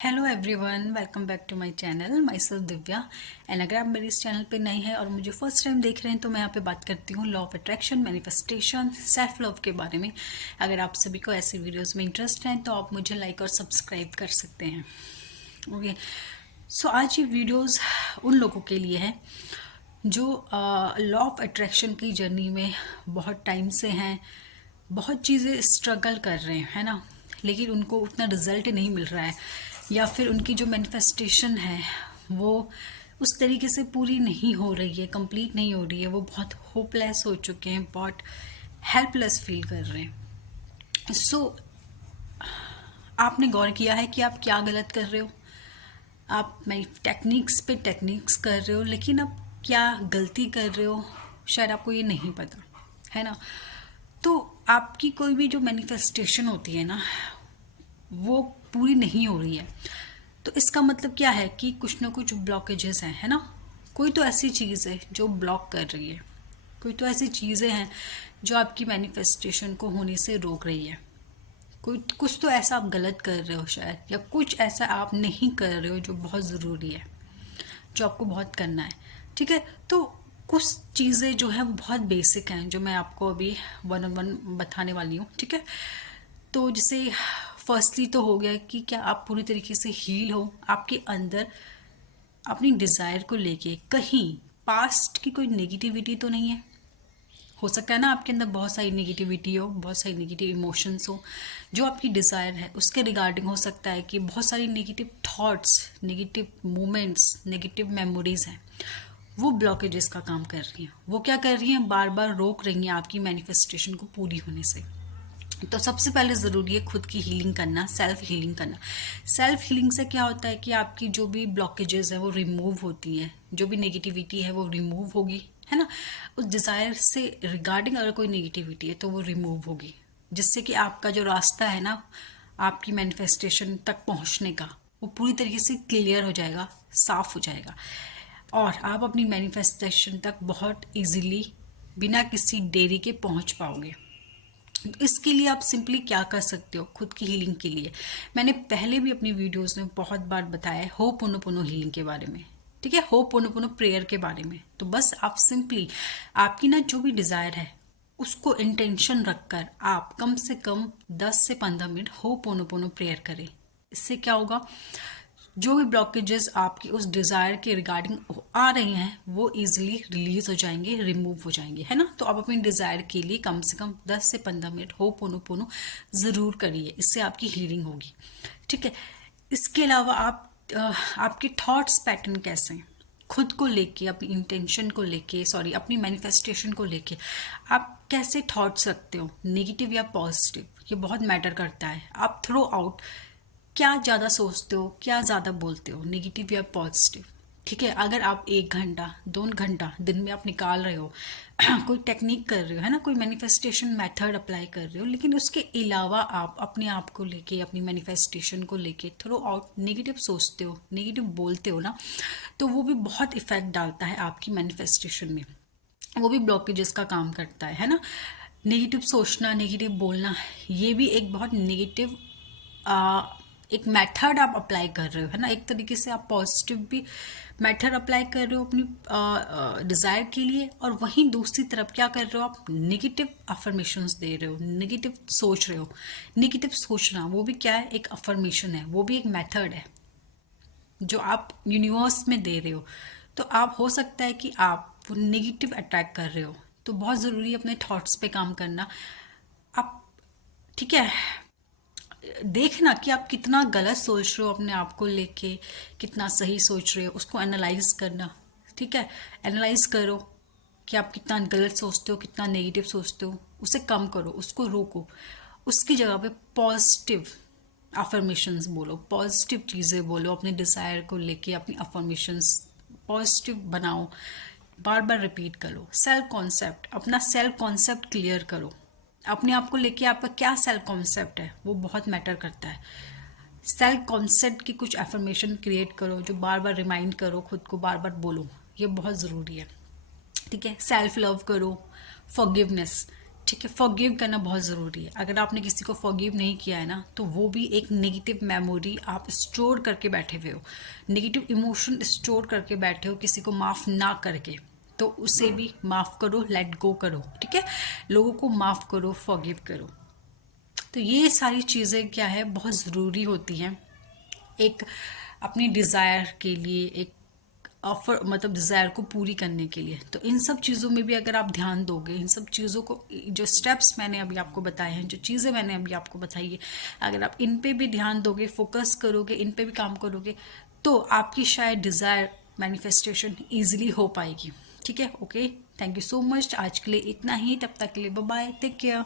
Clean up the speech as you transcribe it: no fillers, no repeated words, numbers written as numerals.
Hello everyone, welcome back to my channel. Myself Divya. And अगर आप मेरे इस चैनल पे नए हैं और मुझे फर्स्ट टाइम देख रहे हैं तो मैं यहाँ पे बात करती हूँ law of attraction, manifestation, self love के बारे में। अगर आप सभी को ऐसी वीडियोस में इंटरेस्ट है तो आप मुझे लाइक और सब्सक्राइब कर सकते हैं। ओके, सो आज ये वीडियोस उन लोगों के लिए है जो लॉ ऑफ अट्रैक्शन की जर्नी में बहुत टाइम से हैं, बहुत चीज़ें स्ट्रगल कर रहे हैं, है ना, लेकिन उनको उतना रिजल्ट नहीं मिल रहा है, या फिर उनकी जो मैनिफेस्टेशन है वो उस तरीके से पूरी नहीं हो रही है, कंप्लीट नहीं हो रही है। वो बहुत होपलेस हो चुके हैं, बहुत हेल्पलेस फील कर रहे हैं। सो आपने गौर किया है कि आप क्या गलत कर रहे हो? आप मैं टेक्निक्स पे टेक्निक्स कर रहे हो, लेकिन आप क्या गलती कर रहे हो शायद आपको ये नहीं पता, है ना। तो आपकी कोई भी जो मैनिफेस्टेशन होती है ना, वो पूरी नहीं हो रही है, तो इसका मतलब क्या है कि कुछ ना कुछ ब्लॉकेजेस हैं, है ना। कोई तो ऐसी चीज़ है जो ब्लॉक कर रही है, कोई तो ऐसी चीज़ें हैं जो आपकी मैनिफेस्टेशन को होने से रोक रही है। कोई कुछ तो ऐसा आप गलत कर रहे हो शायद, या कुछ ऐसा आप नहीं कर रहे हो जो बहुत ज़रूरी है, जो आपको बहुत करना है। ठीक है, तो कुछ चीज़ें जो है वो बहुत बेसिक हैं जो मैं आपको अभी वन ऑन वन बताने वाली हूँ। ठीक है, तो जैसे फर्स्टली तो हो गया कि क्या आप पूरी तरीके से हील हो, आपके अंदर अपनी डिज़ायर को लेके कहीं पास्ट की कोई नेगेटिविटी तो नहीं है। हो सकता है ना आपके अंदर बहुत सारी नेगेटिविटी हो, बहुत सारी नेगेटिव इमोशंस हो, जो आपकी डिज़ायर है उसके रिगार्डिंग हो सकता है कि बहुत सारी negative thoughts, negative moments, negative memories हैं, वो ब्लॉकेजेस का काम कर रही हैं। वो क्या कर रही हैं, बार बार रोक रही हैं आपकी मैनिफेस्टेशन को पूरी होने से। तो सबसे पहले ज़रूरी है खुद की हीलिंग करना, सेल्फ हीलिंग करना। सेल्फ हीलिंग से क्या होता है कि आपकी जो भी ब्लॉकेजेस है वो रिमूव होती हैं, जो भी नेगेटिविटी है वो रिमूव होगी, है ना। उस डिज़ायर से रिगार्डिंग अगर कोई नेगेटिविटी है तो वो रिमूव होगी, जिससे कि आपका जो रास्ता है ना आपकी मैनिफेस्टेशन तक पहुंचने का, वो पूरी तरीके से क्लियर हो जाएगा, साफ हो जाएगा, और आप अपनी मैनिफेस्टेशन तक बहुत इजीली बिना किसी देरी के पहुंच पाओगे। इसके लिए आप सिंपली क्या कर सकते हो खुद की हीलिंग के लिए, मैंने पहले भी अपनी वीडियोस में बहुत बार बताया है होपोनोपोनो हीलिंग के बारे में। ठीक है, होपोनोपोनो प्रेयर के बारे में। तो बस आप सिंपली आपकी ना जो भी डिज़ायर है उसको इंटेंशन रखकर आप कम से कम 10 से 15 मिनट होपोनोपोनो प्रेयर करें। इससे क्या होगा, जो भी ब्लॉकेजेस आपकी उस डिज़ायर के रिगार्डिंग आ रही हैं वो इजीली रिलीज हो जाएंगे, रिमूव हो जाएंगे, है ना। तो आप अपनी डिज़ायर के लिए कम से कम 10 से 15 मिनट होपोनोपोनो ज़रूर करिए, इससे आपकी हीलिंग होगी। ठीक है, इसके अलावा आपके थॉट्स पैटर्न कैसे हैं खुद को लेके, अपनी इंटेंशन को लेके, सॉरी अपनी मैनिफेस्टेशन को लेके आप कैसे थॉट्स रखते हो, नेगेटिव या पॉजिटिव, ये बहुत मैटर करता है। आप थ्रो आउट क्या ज़्यादा सोचते हो, क्या ज़्यादा बोलते हो, नेगेटिव या पॉजिटिव। ठीक है, अगर आप 1 घंटा 2 घंटा दिन में आप निकाल रहे हो कोई टेक्निक कर रहे हो, है ना, कोई मैनिफेस्टेशन मेथड अप्लाई कर रहे हो, लेकिन उसके अलावा आप अपने आप को लेके, अपनी मैनिफेस्टेशन को लेके थ्रू आउट नेगेटिव सोचते हो, नेगेटिव बोलते हो ना, तो वो भी बहुत इफेक्ट डालता है आपकी मैनिफेस्टेशन में, वो भी ब्लॉकेजेस का काम करता है ना। नेगेटिव सोचना, नेगेटिव बोलना, ये भी एक बहुत नेगेटिव एक मेथड आप अप्लाई कर रहे हो, है ना। एक तरीके से आप पॉजिटिव भी मेथड अप्लाई कर रहे हो अपनी डिज़ायर के लिए, और वहीं दूसरी तरफ क्या कर रहे हो, आप नेगेटिव अफर्मेशंस दे रहे हो, नेगेटिव सोच रहे हो। नेगेटिव सोचना वो भी क्या है, एक अफर्मेशन है, वो भी एक मेथड है जो आप यूनिवर्स में दे रहे हो। तो आप हो सकता है कि आप वो नेगेटिव अट्रैक्ट कर रहे हो, तो बहुत ज़रूरी है अपने थॉट्स पे काम करना। आप, ठीक है, देखना कि आप कितना गलत सोच रहे हो अपने आप को लेके, कितना सही सोच रहे हो, उसको एनालाइज करना। ठीक है, एनालाइज करो कि आप कितना गलत सोचते हो, कितना नेगेटिव सोचते हो, उसे कम करो, उसको रोको, उसकी जगह पे पॉजिटिव अफर्मेशंस बोलो, पॉजिटिव चीज़ें बोलो अपने डिज़ायर को लेके, अपनी अफर्मेशंस पॉजिटिव बनाओ, बार बार रिपीट करो। सेल्फ कॉन्सेप्ट, अपना सेल्फ कॉन्सेप्ट क्लियर करो, अपने आप को लेके आपका क्या सेल्फ कॉन्सेप्ट है वो बहुत मैटर करता है। सेल्फ कॉन्सेप्ट की कुछ एफर्मेशन क्रिएट करो, जो बार बार रिमाइंड करो, खुद को बार बार बोलो, ये बहुत ज़रूरी है। ठीक है, सेल्फ लव करो, फॉरगिवनेस, ठीक है, फॉरगिव करना बहुत ज़रूरी है। अगर आपने किसी को फॉरगिव नहीं किया है ना, तो वो भी एक नेगेटिव मेमोरी आप स्टोर करके बैठे हुए हो, नेगेटिव इमोशन स्टोर करके बैठे हो किसी को माफ़ ना करके। तो उसे भी माफ़ करो, लेट गो करो। ठीक है, लोगों को माफ़ करो, फॉरगिव करो। तो ये सारी चीज़ें क्या है, बहुत ज़रूरी होती हैं एक अपनी डिज़ायर के लिए, एक ऑफर मतलब डिज़ायर को पूरी करने के लिए। तो इन सब चीज़ों में भी अगर आप ध्यान दोगे, इन सब चीज़ों को, जो स्टेप्स मैंने अभी आपको बताए हैं, जो चीज़ें मैंने अभी आपको बताई है, अगर आप इन पे भी ध्यान दोगे, फोकस करोगे, इन पे भी काम करोगे, तो आपकी शायद डिज़ायर मैनिफेस्टेशन ईजिली हो पाएगी। ठीक है, okay, thank you so much. आज के लिए इतना ही, तब तक के लिए बाय बाय, टेक केयर।